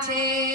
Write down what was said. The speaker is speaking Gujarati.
છે.